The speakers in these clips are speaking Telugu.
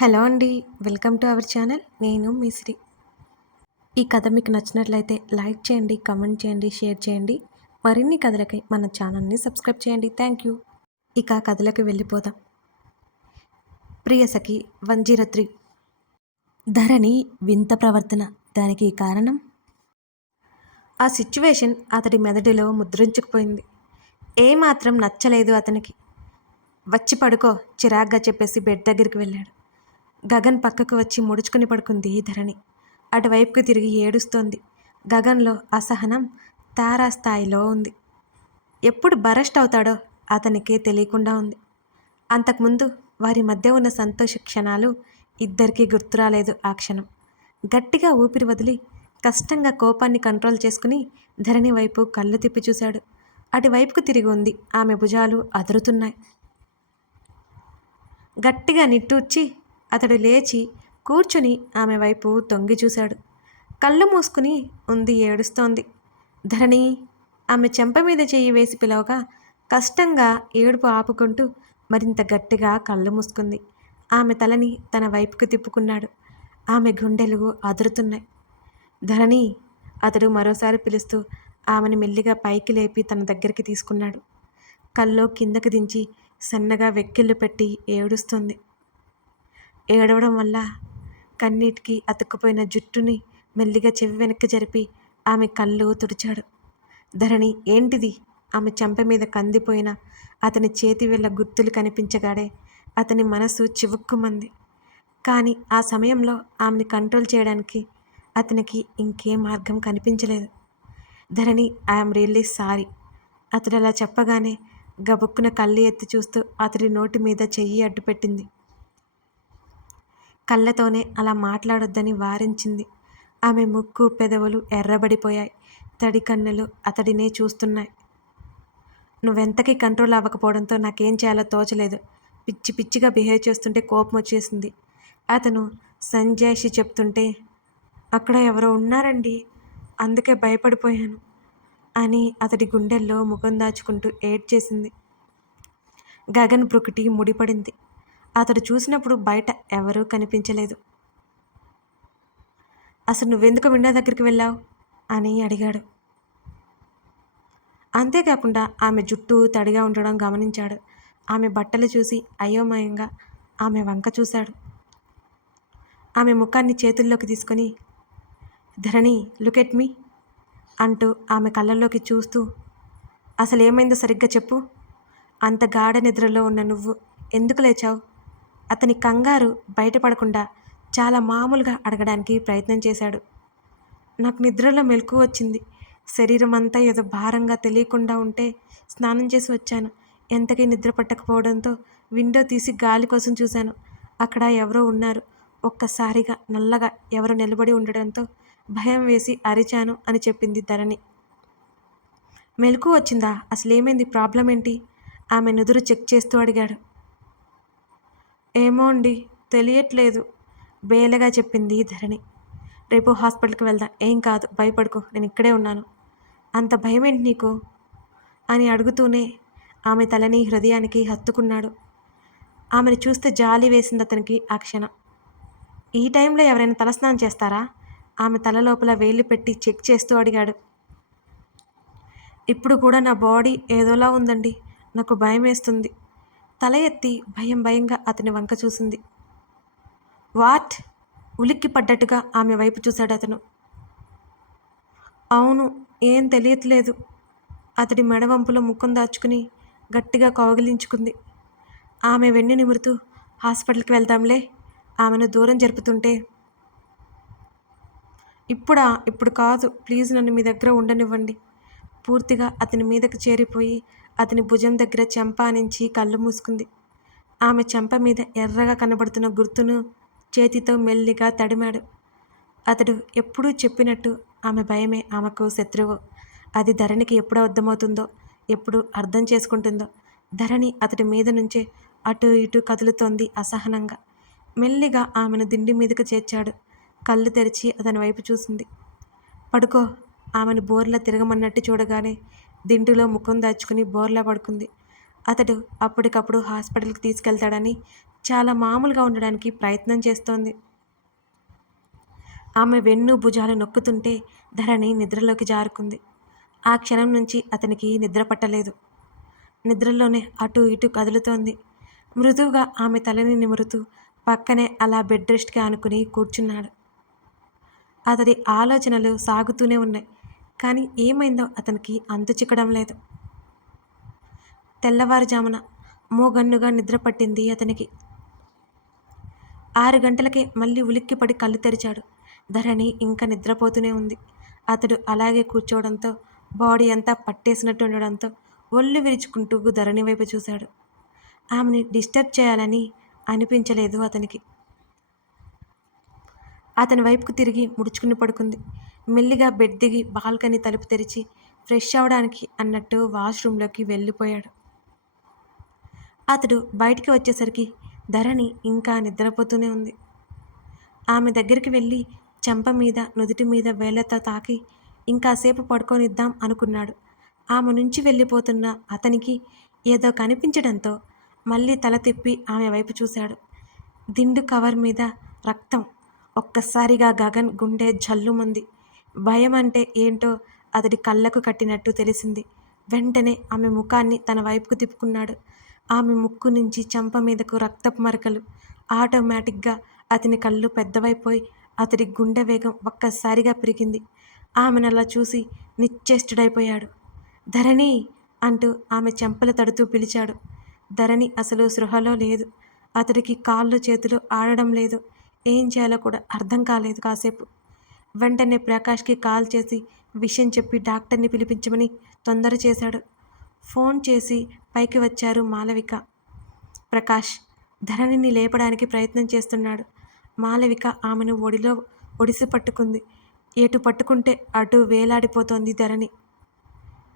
హలో అండి వెల్కమ్ టు అవర్ ఛానల్. నేను మిశ్రీ ఈ కథ మీకు నచ్చినట్లయితే లైక్ చేయండి కమెంట్ చేయండి షేర్ చేయండి. మరిన్ని కథలకై మన ఛానల్ని సబ్స్క్రైబ్ చేయండి. Thank you. ఇక ఆ కథలకు వెళ్ళిపోదాం. Priyasakhi one zero three Dharani వింత ప్రవర్తన. దానికి కారణం? ఆ సిచ్యువేషన్ అతడి మెదడులో ముద్రించుకుపోయింది. ఏమాత్రం నచ్చలేదు అతనికి. వచ్చి పడుకో చిరాగ్గా చెప్పేసి బెడ్ దగ్గరికి వెళ్ళాడు. గగన్ పక్కకు వచ్చి ముడుచుకుని పడుకుంది ధరణి. అటువైపుకు తిరిగి ఏడుస్తోంది. గగన్లో అసహనం తారాస్థాయిలో ఉంది. ఎప్పుడు బరెస్ట్ అవుతాడో అతనికే తెలియకుండా ఉంది. అంతకుముందు వారి మధ్య ఉన్న సంతోష క్షణాలు ఇద్దరికీ గుర్తురాలేదు ఆ క్షణం. గట్టిగా ఊపిరి వదిలి కష్టంగా కోపాన్ని కంట్రోల్ చేసుకుని ధరణి వైపు కళ్ళు తిప్పి చూశాడు. అటువైపుకు తిరిగి ఉంది. ఆమె భుజాలు అదురుతున్నాయి. గట్టిగా నిట్టూర్చి అతడు లేచి కూర్చుని ఆమె వైపు తొంగి చూశాడు. కళ్ళు మూసుకుని ఉంది ఏడుస్తోంది. ధరణి ఆమె చెంప మీద చెయ్యి వేసి పిలవగా కష్టంగా ఏడుపు ఆపుకుంటూ మరింత గట్టిగా కళ్ళు మూసుకుంది. ఆమె తలని తన వైపుకు తిప్పుకున్నాడు. ఆమె గుండెలు అదురుతున్నాయి. ధరణి అతడు మరోసారి పిలుస్తూ ఆమెను మెల్లిగా పైకి లేపి తన దగ్గరికి తీసుకున్నాడు. కల్లో కిందకి దించి సన్నగా వెక్కిళ్ళు పెట్టి ఏడుస్తుంది. ఏడవడం వల్ల కన్నీటికి అతుక్కుపోయిన జుట్టుని మెల్లిగా చెవి వెనక్కి జరిపి ఆమె కళ్ళు తుడిచాడు. ధరణి ఏంటిది? ఆమె చెంప మీద కందిపోయిన అతని చేతి వెళ్ళ గుర్తులు కనిపించగాడే అతని మనసు చివుక్కుమంది. కానీ ఆ సమయంలో ఆమెని కంట్రోల్ చేయడానికి అతనికి ఇంకే మార్గం కనిపించలేదు. Dharani I'm really sorry. అతడు అలా చెప్పగానే గబుక్కున కళ్ళు ఎత్తి చూస్తూ అతడి నోటి మీద చెయ్యి అడ్డుపెట్టింది. కళ్ళతోనే అలా మాట్లాడొద్దని వారించింది. ఆమె ముక్కు పెదవులు ఎర్రబడిపోయాయి. తడి కన్నులు అతడినే చూస్తున్నాయి. నువ్వెంతకీ కంట్రోల్ అవ్వకపోవడంతో నాకేం చేయాలో తోచలేదు. పిచ్చి పిచ్చిగా బిహేవ్ చేస్తుంటే కోపం వచ్చేసింది. అతను సంజయ్షి చెప్తుంటే అక్కడ ఎవరో ఉన్నారండి? అందుకే భయపడిపోయాను అని అతడి గుండెల్లో ముఖం దాచుకుంటూ ఏడ్చేసింది. గగన్ బ్రుకిటి ముడిపడింది. అతడు చూసినప్పుడు బయట ఎవరూ కనిపించలేదు. అసలు నువ్వెందుకు విండో దగ్గరికి వెళ్ళావు? అని అడిగాడు. అంతేకాకుండా ఆమె జుట్టు తడిగా ఉండడం గమనించాడు. ఆమె బట్టలు చూసి అయోమయంగా ఆమె వంక చూశాడు. ఆమె ముఖాన్ని చేతుల్లోకి తీసుకొని ధరణి లుక్ ఎట్ మీ అంటూ ఆమె కళ్ళల్లోకి చూస్తూ అసలు ఏమైందో సరిగ్గా చెప్పు. అంత గాఢ నిద్రలో ఉన్న నువ్వు ఎందుకు లేచావు? అతని కంగారు బయటపడకుండా చాలా మామూలుగా అడగడానికి ప్రయత్నం చేశాడు. నాకు నిద్రలో మెలకు వచ్చింది. శరీరం అంతా ఏదో భారంగా తెలియకుండా ఉంటే స్నానం చేసి వచ్చాను. ఎంతకీ నిద్ర పట్టకపోవడంతో విండో తీసి గాలి కోసం చూశాను. అక్కడ ఎవరో ఉన్నారు. ఒక్కసారిగా నల్లగా ఎవరో నిలబడి ఉండడంతో భయం వేసి అరిచాను అని చెప్పింది ధరణి. మెలకు వచ్చిందా? అసలు ఏమైంది ప్రాబ్లం ఏంటి ఆమె నుదురు చెక్ చేస్తూ అడిగాడు. ఏమో అండి తెలియట్లేదు బేలగా చెప్పింది ధరణి. రేపు హాస్పిటల్కి వెళ్దాం. ఏం కాదు భయపడుకో నేను ఇక్కడే ఉన్నాను. అంత భయం ఏంటి నీకు? అని అడుగుతూనే ఆమె తలని హృదయానికి హత్తుకున్నాడు. ఆమెను చూస్తే జాలి వేసింది అతనికి ఆ క్షణం. ఈ టైంలో ఎవరైనా తలస్నానం చేస్తారా? ఆమె తల లోపల వేలు పెట్టి చెక్ చేస్తూ అడిగాడు. ఇప్పుడు కూడా నా బాడీ ఏదోలా ఉందండి. నాకు భయం వేస్తుంది తల ఎత్తి భయం భయంగా అతని వంక చూసింది. వాట్? ఉలిక్కి పడ్డట్టుగా ఆమె వైపు చూశాడు అతను. అవును ఏం తెలియట్లేదు. అతడి మెడవంపులో ముఖం దాచుకుని గట్టిగా కౌగిలించుకుంది. ఆమె వెన్ను నిమురుతూ హాస్పిటల్కి వెళ్దాంలే. ఆమెను దూరం జరుపుతుంటే. ఇప్పుడా? ఇప్పుడు కాదు. ప్లీజ్ నన్ను మీ దగ్గర ఉండనివ్వండి. పూర్తిగా అతని మీదకి చేరిపోయి అతని భుజం దగ్గర చెంప నుంచి కళ్ళు మూసుకుంది. ఆమె చెంప మీద ఎర్రగా కనబడుతున్న గుర్తును చేతితో మెల్లిగా తడిమాడు. అతడు ఎప్పుడూ చెప్పినట్టు ఆమె భయమే ఆమెకు శత్రువు. అది ధరణికి ఎప్పుడు అర్థమవుతుందో ఎప్పుడు అర్థం చేసుకుంటుందో. ధరణి అతడి మీద నుంచే అటు ఇటు కదులుతోంది అసహనంగా. మెల్లిగా ఆమెను దిండి మీదకు చేర్చాడు. కళ్ళు తెరిచి అతని వైపు చూసింది. పడుకో ఆమెను బోర్లా తిరగమన్నట్టు చూడగానే దిండులో ముఖం దాచుకుని బోర్లా పడుకుంది. అతడు అప్పటికప్పుడు హాస్పిటల్కి తీసుకెళ్తాడని చాలా మామూలుగా ఉండడానికి ప్రయత్నం చేస్తోంది. ఆమె వెన్ను భుజాలు నొక్కుతుంటే ధరణి నిద్రలోకి జారుకుంది. ఆ క్షణం నుంచి అతనికి నిద్ర పట్టలేదు. నిద్రలోనే అటు ఇటు కదులుతోంది. మృదువుగా ఆమె తలని నిమురుతూ పక్కనే అలా బెడ్ రెస్ట్కి ఆనుకుని కూర్చున్నాడు. అతడి ఆలోచనలు సాగుతూనే ఉన్నాయి. కానీ ఏమైందో అతనికి అంతు చిక్కడం లేదు. తెల్లవారుజామున మూగన్నుగా నిద్ర పట్టింది అతనికి. ఆరు గంటలకే మళ్ళీ ఉలిక్కిపడి కళ్ళు తెరిచాడు. ధరణి ఇంకా నిద్రపోతూనే ఉంది. అతడు అలాగే కూర్చోవడంతో బాడీ అంతా పట్టేసినట్టు ఉండడంతో ఒళ్ళు విరుచుకుంటూ ధరణి వైపు చూశాడు. ఆమెని డిస్టర్బ్ చేయాలని అనిపించలేదు అతనికి. అతని వైపుకు తిరిగి ముడుచుకుని పడుకుంది. మెల్లిగా బెడ్ దిగి బాల్కనీ తలుపు తెరిచి ఫ్రెష్ అవడానికి అన్నట్టు వాష్రూమ్లోకి వెళ్ళిపోయాడు. అతడు బయటికి వచ్చేసరికి ధరణి ఇంకా నిద్రపోతూనే ఉంది. ఆమె దగ్గరికి వెళ్ళి చెంప మీద నుదుటి మీద వేళ్ళతో తాకి ఇంకాసేపు పడుకోనిద్దాం అనుకున్నాడు. ఆమె నుంచి వెళ్ళిపోతున్న అతనికి ఏదో కనిపించడంతో మళ్ళీ తల తిప్పి ఆమె వైపు చూశాడు. దిండు కవర్ మీద రక్తం ఒక్కసారిగా గగన్ గుండె జల్లుమంది. భయం అంటే ఏంటో అతడి కళ్ళకు కట్టినట్టు తెలిసింది. వెంటనే ఆమె ముఖాన్ని తన వైపుకు తిప్పుకున్నాడు. ఆమె ముక్కు నుంచి చెంప మీదకు రక్తపు మరకలు. ఆటోమేటిక్గా అతని కళ్ళు పెద్దవైపోయి అతడి గుండె వేగం ఒక్కసారిగా పెరిగింది. ఆమెను అలా చూసి నిశ్చేష్టుడైపోయాడు. ధరణి అంటూ ఆమె చెంపలు తడుతూ పిలిచాడు. ధరణి అసలు సృహలో లేదు. అతడికి కాళ్ళు చేతులు ఆడడం లేదు. ఏం చేయాలో కూడా అర్థం కాలేదు కాసేపు. వెంటనే ప్రకాష్కి కాల్ చేసి విషయం చెప్పి డాక్టర్ని పిలిపించమని తొందర చేశాడు. ఫోన్ చేసి పైకి వచ్చారు మాలవిక. ప్రకాష్ ధరణిని లేపడానికి ప్రయత్నం చేస్తున్నాడు. మాలవిక ఆమెను ఒడిలో ఒడిసి పట్టుకుంది. ఎటు పట్టుకుంటే అటు వేలాడిపోతోంది ధరణి.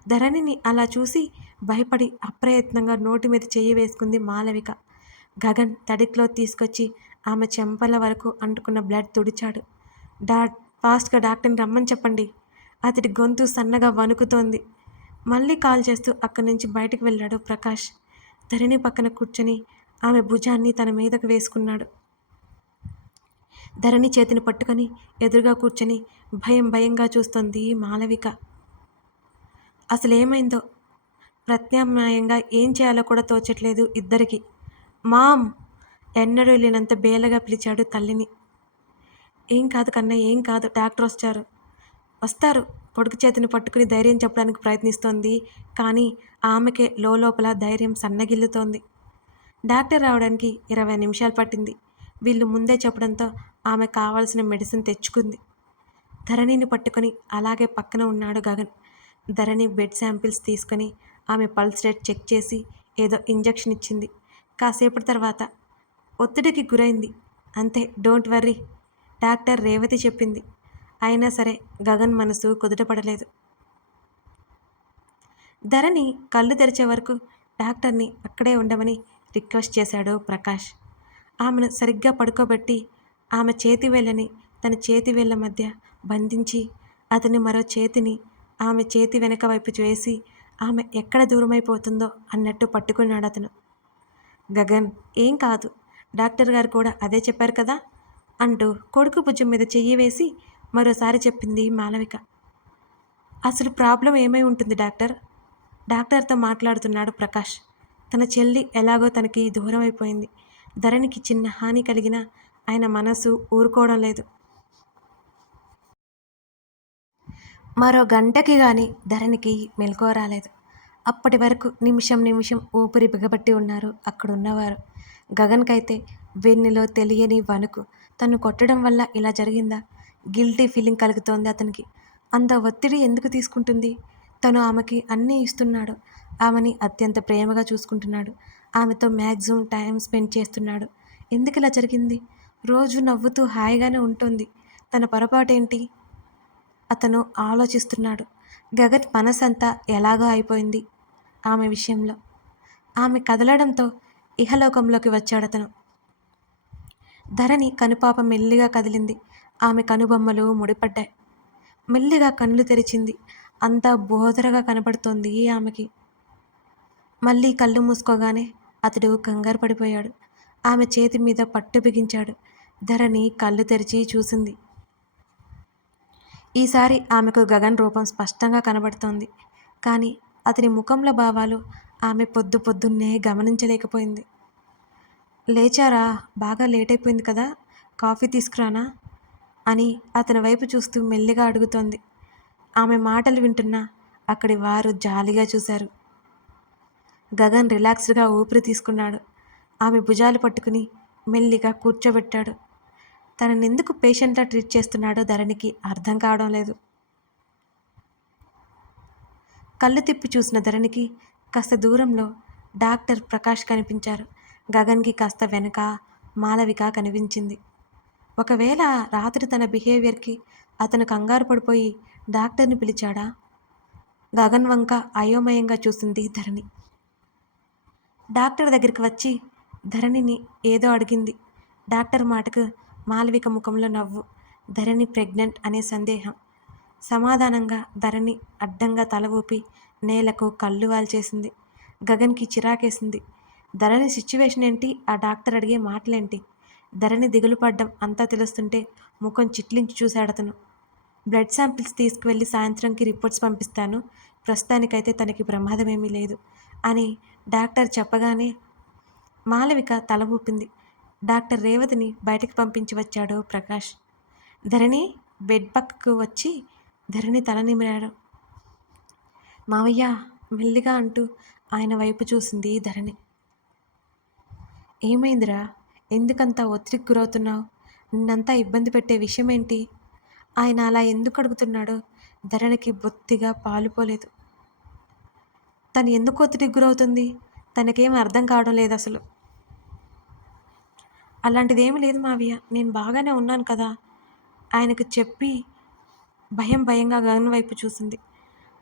ధరణిని అలా చూసి భయపడి అప్రయత్నంగా నోటి మీద చెయ్యి వేసుకుంది మాలవిక. గగన్ తడిక్లో తీసుకొచ్చి ఆమె చెంపల వరకు అంటుకున్న బ్లడ్ తుడిచాడు. డాట్ ఫాస్ట్గా డాక్టర్ని రమ్మని చెప్పండి. అతడి గొంతు సన్నగా వణుకుతోంది. మళ్ళీ కాల్ చేస్తూ అక్కడి నుంచి బయటకు వెళ్ళాడు ప్రకాష్. ధరణి పక్కన కూర్చొని ఆమె భుజాన్ని తన మీదకు వేసుకున్నాడు. ధరణి చేతిని పట్టుకొని ఎదురుగా కూర్చొని భయం భయంగా చూస్తోంది మాలవిక అసలు ఏమైందో ప్రత్యామ్నాయంగా ఏం చేయాలో కూడా తోచట్లేదు ఇద్దరికి. మామ్! ఎన్నడూ వెళ్ళినంత బేలగా పిలిచాడు తల్లిని. ఏం కాదు కన్నా ఏం కాదు. డాక్టర్ వచ్చారు వస్తారు. పొడుగు చేతిని పట్టుకుని ధైర్యం చెప్పడానికి ప్రయత్నిస్తోంది. కానీ ఆమెకే లోపల ధైర్యం సన్నగిల్లుతోంది. డాక్టర్ రావడానికి ఇరవై నిమిషాలు పట్టింది. వీళ్ళు ముందే చెప్పడంతో ఆమె కావాల్సిన మెడిసిన్ తెచ్చుకుంది. ధరణిని పట్టుకొని అలాగే పక్కన ఉన్నాడు గగన్. ధరణి బెడ్ శాంపిల్స్ తీసుకొని ఆమె పల్స్ రేట్ చెక్ చేసి ఏదో ఇంజెక్షన్ ఇచ్చింది. కాసేపటి తర్వాత ఒత్తిడికి గురైంది. అంతే డోంట్ వర్రీ. డాక్టర్ రేవతి చెప్పింది. అయినా సరే గగన్ మనసు కుదుటపడలేదు. ధరణి కళ్ళు తెరిచే వరకు డాక్టర్ని అక్కడే ఉండమని రిక్వెస్ట్ చేశాడు ప్రకాష్. ఆమెను సరిగ్గా పడుకోబెట్టి ఆమె చేతి వేళ్ళని తన చేతి వేళ్ళ మధ్య బంధించి అతని మరో చేతిని ఆమె చేతి వెనక వైపు చేసి ఆమె ఎక్కడ దూరమైపోతుందో అన్నట్టు పట్టుకున్నాడు అతను. గగన్ ఏం కాదు. డాక్టర్ గారు కూడా అదే చెప్పారు కదా? అంటూ కొడుకు భుజం మీద చెయ్యి వేసి మరోసారి చెప్పింది మాలవిక అసలు ప్రాబ్లం ఏమై ఉంటుంది డాక్టర్? డాక్టర్తో మాట్లాడుతున్నాడు ప్రకాష్. తన చెల్లి ఎలాగో తనకి దూరం అయిపోయింది. ధరణికి చిన్న హాని కలిగిన ఆయన మనసు ఊరుకోవడం లేదు. మరో గంటకి కానీ ధరణికి మెలకువ రాలేదు. అప్పటి వరకు నిమిషం నిమిషం ఊపిరి బిగబట్టి ఉన్నారు అక్కడున్నవారు. గగన్కైతే వెన్నులో తెలియని వణుకు తను కొట్టడం వల్ల ఇలా జరిగిందా? గిల్టీ ఫీలింగ్ కలుగుతోంది అతనికి. అంత ఒత్తిడి ఎందుకు తీసుకుంటుంది? తను ఆమెకి అన్నీ ఇస్తున్నాడు. ఆమెని అత్యంత ప్రేమగా చూసుకుంటున్నాడు. ఆమెతో మ్యాక్సిమం టైం స్పెండ్ చేస్తున్నాడు. ఎందుకు ఇలా జరిగింది? రోజు నవ్వుతూ హాయిగానే ఉంటుంది. తన పొరపాటేంటి? అతను ఆలోచిస్తున్నాడు. గగన్ మనసంతా ఎలాగో అయిపోయింది ఆమె విషయంలో. ఆమె కదలడంతో ఇహలోకంలోకి వచ్చాడు అతను ధరణి కనుపాప మెల్లిగా కదిలింది. ఆమె కనుబొమ్మలు ముడిపడ్డాయి. మెల్లిగా కళ్ళు తెరిచింది. అంతా బోధరగా కనబడుతోంది ఆమెకి. మళ్ళీ కళ్ళు మూసుకోగానే అతడు కంగారు పడిపోయాడు. ఆమె చేతి మీద పట్టు బిగించాడు. ధరణి కళ్ళు తెరిచి చూసింది. ఈసారి ఆమెకు గగన్ రూపం స్పష్టంగా కనబడుతోంది. కానీ అతని ముఖంలో భావాలు ఆమె పొద్దు పొద్దున్నే గమనించలేకపోయింది. లేచారా? బాగా లేట్ అయిపోయింది కదా. కాఫీ తీసుకురానా? అని అతని వైపు చూస్తూ మెల్లిగా అడుగుతోంది. ఆమె మాటలు వింటున్నా అక్కడి వారు జాలిగా చూశారు. గగన్ రిలాక్స్డ్గా ఊపిరి తీసుకున్నాడు. ఆమె భుజాలు పట్టుకుని మెల్లిగా కూర్చోబెట్టాడు. తనని ఎందుకు పేషెంట్లా ట్రీట్ చేస్తున్నాడో ధరణికి అర్థం కావడం లేదు. కళ్ళు తిప్పి చూసిన ధరణికి కాస్త దూరంలో డాక్టర్ ప్రకాష్ కనిపించారు. గగన్కి కాస్త వెనక మాలవిక కనిపించింది. ఒకవేళ రాత్రి తన బిహేవియర్కి అతను కంగారు పడిపోయి డాక్టర్ని పిలిచాడా? గగన్ వంక అయోమయంగా చూసింది ధరణి. డాక్టర్ దగ్గరికి వచ్చి ధరణిని ఏదో అడిగింది. డాక్టర్ మాటకు మాలవిక ముఖంలో నవ్వు ధరణి ప్రెగ్నెంట్ అనే సందేహం. సమాధానంగా ధరణి అడ్డంగా తల ఊపి నేలకు కళ్ళు వాల్చేసింది. గగన్కి చిరాకేసింది. ధరణి సిచ్యువేషన్ ఏంటి? ఆ డాక్టర్ అడిగే మాటలేంటి? ధరణి దిగులు పడ్డం అంతా తెలుస్తుంటే ముఖం చిట్లించి చూశాడు అతను బ్లడ్ శాంపిల్స్ తీసుకువెళ్ళి సాయంత్రంకి రిపోర్ట్స్ పంపిస్తాను. ప్రస్తుతానికైతే తనకి ప్రమాదమేమీ లేదు అని డాక్టర్ చెప్పగానే మాలవిక తల ఊపింది. డాక్టర్ రేవతిని బయటకు పంపించి వచ్చాడు ప్రకాష్. ధరణి బెడ్ పక్కకు వచ్చి ధరణి తల నిమిరాడు. మావయ్య మెల్లిగా అంటూ ఆయన వైపు చూసింది ధరణి. ఏమైందిరా? ఎందుకంత ఒత్తిడికి గురవుతున్నావు? నిన్నంతా ఇబ్బంది పెట్టే విషయం ఏంటి ఆయన అలా ఎందుకు అడుగుతున్నాడో ధరణికి బొత్తిగా పాలుపోలేదు తను ఎందుకు ఒత్తిడికి గురవుతుంది? తనకేం అర్థం కావడం లేదు అసలు. అలాంటిదేమీ లేదు మావయ్య. నేను బాగానే ఉన్నాను కదా? ఆయనకు చెప్పి భయం భయంగా గగన్ వైపు చూసింది.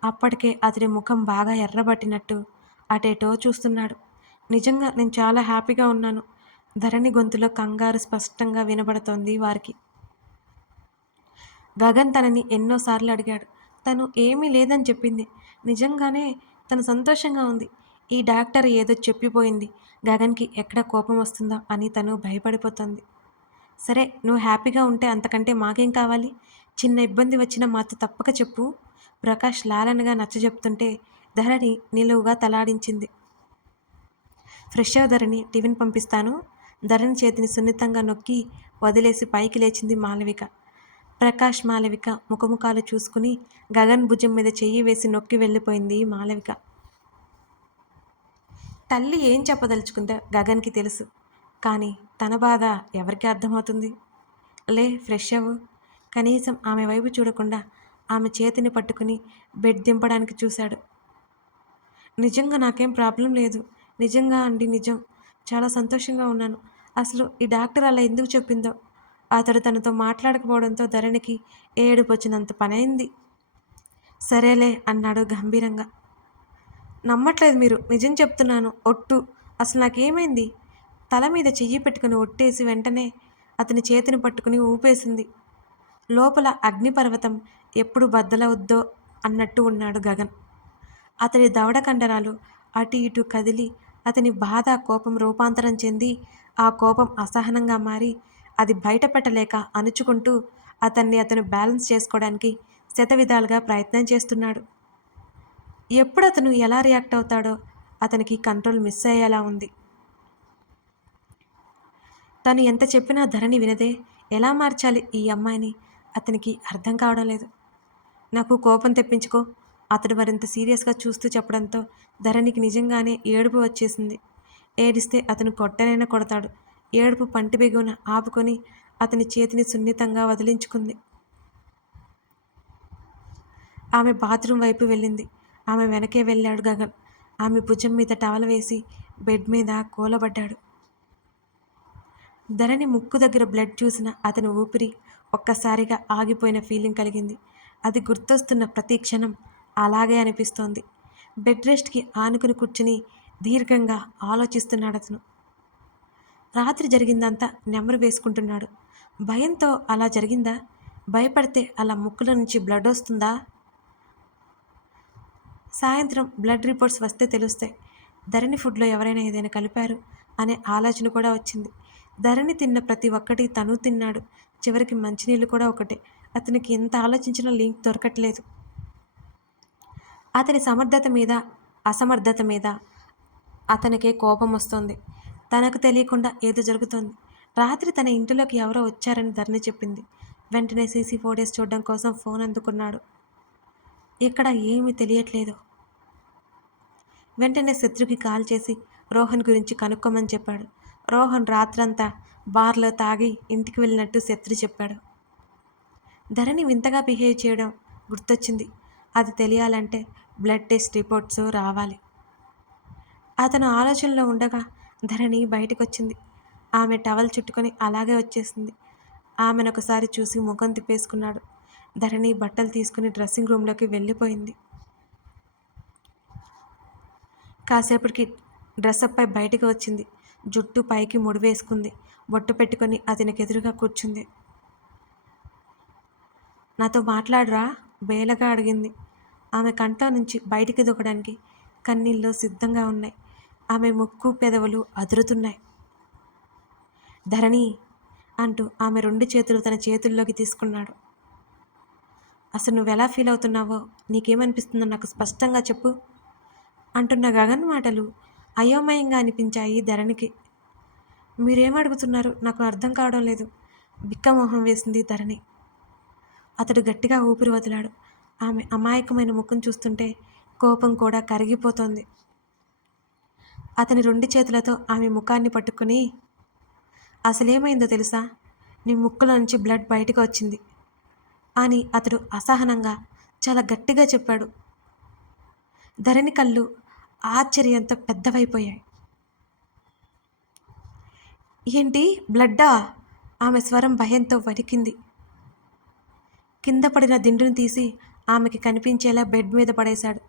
అప్పటికే అతడి ముఖం బాగా ఎర్రబట్టినట్టు అటేటో చూస్తున్నాడు. నిజంగా నేను చాలా హ్యాపీగా ఉన్నాను. ధరణి గొంతులో కంగారు స్పష్టంగా వినబడుతోంది వారికి. గగన్ తనని ఎన్నోసార్లు అడిగాడు. తను ఏమీ లేదని చెప్పింది. నిజంగానే తను సంతోషంగా ఉంది. ఈ డాక్టర్ ఏదో చెప్పిపోయింది. గగన్కి ఎక్కడ కోపం వస్తుందో అని తను భయపడిపోతుంది. సరే నువ్వు హ్యాపీగా ఉంటే అంతకంటే మాకేం కావాలి? చిన్న ఇబ్బంది వచ్చినా మాతో తప్పక చెప్పు. ప్రకాష్ లాలనగా నచ్చ చెప్తుంటే ధరణి నిలువుగా తలాడించింది. ఫ్రెష్ ధరణి టిఫిన్ పంపిస్తాను. ధరణి చేతిని సున్నితంగా నొక్కి వదిలేసి పైకి లేచింది మాలవిక. ప్రకాష్ మాలవిక ముఖముఖాలు చూసుకుని గగన్ భుజం మీద చెయ్యి వేసి నొక్కి వెళ్ళిపోయింది మాలవిక. తల్లి ఏం చెప్పదలుచుకుందో? గగన్కి తెలుసు. కానీ తన బాధ ఎవరికి అర్థమవుతుంది? లే ఫ్రెష్ అవ్వు. కనీసం ఆమె వైపు చూడకుండా ఆమె చేతిని పట్టుకుని బెడ్ దింపడానికి చూశాడు. నిజంగా నాకేం ప్రాబ్లం లేదు. నిజంగా అండి నిజం. చాలా సంతోషంగా ఉన్నాను. అసలు ఈ డాక్టర్ అలా ఎందుకు చెప్పిందో? అతడు తనతో మాట్లాడకపోవడంతో ధరణికి ఏడుపు వచ్చినంత పనైంది. సరేలే అన్నాడు గంభీరంగా. నమ్మట్లేదు మీరు నిజం చెప్తున్నాను ఒట్టు. అసలు నాకేమైంది? తల మీద చెయ్యి పెట్టుకుని ఒట్టేసి వెంటనే అతని చేతిని పట్టుకుని ఊపేసింది. లోపల అగ్నిపర్వతం ఎప్పుడు బద్దలవుద్దో అన్నట్టు ఉన్నాడు గగన్. అతడి దవడ కండరాలు అటు ఇటు కదిలి అతని బాధ కోపం రూపాంతరం చెంది ఆ కోపం అసహనంగా మారి అది బయటపెట్టలేక అణుచుకుంటూ అతన్ని అతను బ్యాలెన్స్ చేసుకోవడానికి శతవిధాలుగా ప్రయత్నం చేస్తున్నాడు. ఎప్పుడు అతను ఎలా రియాక్ట్ అవుతాడో అతనికి కంట్రోల్ మిస్ అయ్యేలా ఉంది. తను ఎంత చెప్పినా ధరణి వినదే ఎలా మార్చాలి ఈ అమ్మాయిని అతనికి అర్థం కావడం లేదు. నాకు కోపం తెప్పించుకో అతడు మరింత సీరియస్గా చూస్తూ చెప్పడంతో ధరణికి నిజంగానే ఏడుపు వచ్చేసింది. ఏడిస్తే అతను కొట్టనైనా కొడతాడు. ఏడుపు పంటి బిగున ఆపుకొని అతని చేతిని సున్నితంగా వదిలించుకుంది. ఆమె బాత్రూమ్ వైపు వెళ్ళింది. ఆమె వెనకే వెళ్ళాడు గగన్. ఆమె భుజం మీద టవల వేసి బెడ్ మీద కూలబడ్డాడు. ధరణి ముక్కు దగ్గర బ్లడ్ చూసిన అతని ఊపిరి ఒక్కసారిగా ఆగిపోయిన ఫీలింగ్ కలిగింది. అది గుర్తొస్తున్న ప్రతి క్షణం అలాగే అనిపిస్తోంది. బెడ్ రెస్ట్కి ఆనుకుని కూర్చుని దీర్ఘంగా ఆలోచిస్తున్నాడు అతను. రాత్రి జరిగిందంతా నెమరు వేసుకుంటున్నాడు. భయంతో అలా జరిగిందా? భయపడితే అలా ముక్కుల నుంచి బ్లడ్ వస్తుందా? సాయంత్రం బ్లడ్ రిపోర్ట్స్ వస్తే తెలుస్తాయి. ధరణి ఫుడ్లో ఎవరైనా ఏదైనా కలిపారు అనే ఆలోచన కూడా వచ్చింది. ధరణి తిన్న ప్రతి ఒక్కటి తను తిన్నాడు. చివరికి మంచినీళ్ళు కూడా ఒకటే. అతనికి ఎంత ఆలోచించినా లింక్ దొరకట్లేదు. అతని సమర్థత మీద అసమర్థత మీద అతనికే కోపం వస్తుంది. తనకు తెలియకుండా ఏదో జరుగుతోంది. రాత్రి తన ఇంటిలోకి ఎవరో వచ్చారని ధరణి చెప్పింది. వెంటనే సీసీ ఫోటోస్ చూడడం కోసం ఫోన్ అందుకున్నాడు. ఇక్కడ ఏమీ తెలియట్లేదు. వెంటనే శత్రుకి కాల్ చేసి రోహన్ గురించి కనుక్కోమని చెప్పాడు. రోహన్ రాత్రంతా బార్లో తాగి ఇంటికి వెళ్ళినట్టు శత్రు చెప్పాడు. ధరణి వింతగా బిహేవ్ చేయడం గుర్తొచ్చింది. అది తెలియాలంటే బ్లడ్ టెస్ట్ రిపోర్ట్స్ రావాలి. అతను ఆలోచనలో ఉండగా ధరణి బయటకు వచ్చింది ఆమె టవల్ చుట్టుకొని అలాగే వచ్చేసింది. ఆమెను ఒకసారి చూసి ముఖం తిప్పేసుకున్నాడు. ధరణి బట్టలు తీసుకుని డ్రెస్సింగ్ రూమ్లోకి వెళ్ళిపోయింది. కాసేపటికి డ్రెస్అప్పై బయటకు వచ్చింది. జుట్టు పైకి ముడివేసుకుంది. బొట్టు పెట్టుకొని అతనికి ఎదురుగా కూర్చుంది. నాతో మాట్లాడరా? బేలగా అడిగింది. ఆమె కంట్లో నుంచి బయటికి దూకడానికి కన్నీళ్ళు సిద్ధంగా ఉన్నాయి. ఆమె ముక్కు పెదవులు అదురుతున్నాయి. ధరణి అంటూ ఆమె రెండు చేతులు తన చేతుల్లోకి తీసుకున్నాడు. అసలు నువ్వు ఎలా ఫీల్ అవుతున్నావో నీకేమనిపిస్తుందో నాకు స్పష్టంగా చెప్పు అంటున్న గగన్ మాటలు అయోమయంగా అనిపించాయి ధరణికి. మీరేమడుగుతున్నారు నాకు అర్థం కావడం లేదు. బిక్కమోహం వేసింది ధరణి. అతడు గట్టిగా ఊపిరి వదిలాడు. ఆమె అమాయకమైన ముఖం చూస్తుంటే కోపం కూడా కరిగిపోతోంది. అతని రెండు చేతులతో ఆమె ముఖాన్ని పట్టుకుని అసలేమైందో తెలుసా? నీ ముక్కులో నుంచి బ్లడ్ బయటకు వచ్చింది అని అతడు అసహనంగా చాలా గట్టిగా చెప్పాడు. ధరణి కళ్ళు ఆశ్చర్యంతో పెద్దవైపోయాయి. ఏంటి? బ్లడ్డా? ఆమె స్వరం భయంతో వణికింది. కింద పడిన దిండును తీసి ఆమెకి కనిపించేలా బెడ్ మీద పడేశాడు.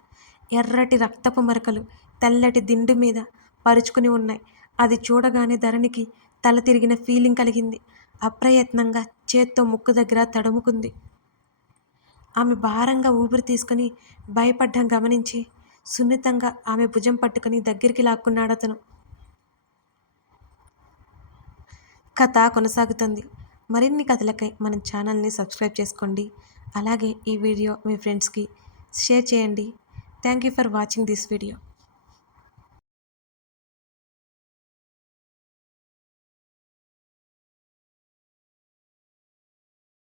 ఎర్రటి రక్తపు మరకలు తెల్లటి దిండు మీద పరుచుకుని ఉన్నాయి. అది చూడగానే ధరణికి తల తిరిగిన ఫీలింగ్ కలిగింది. అప్రయత్నంగా చేత్తో ముక్కు దగ్గర తడుముకుంది. ఆమె భారంగా ఊపిరి తీసుకుని భయపడ్డం గమనించి సున్నితంగా ఆమె భుజం పట్టుకుని దగ్గరికి లాక్కున్నాడు అతను కథ కొనసాగుతుంది. మరిన్ని కథలకై మన ఛానల్ని సబ్స్క్రైబ్ చేసుకోండి. అలాగే ఈ వీడియో మీ ఫ్రెండ్స్కి షేర్ చేయండి. Thank you for watching this video.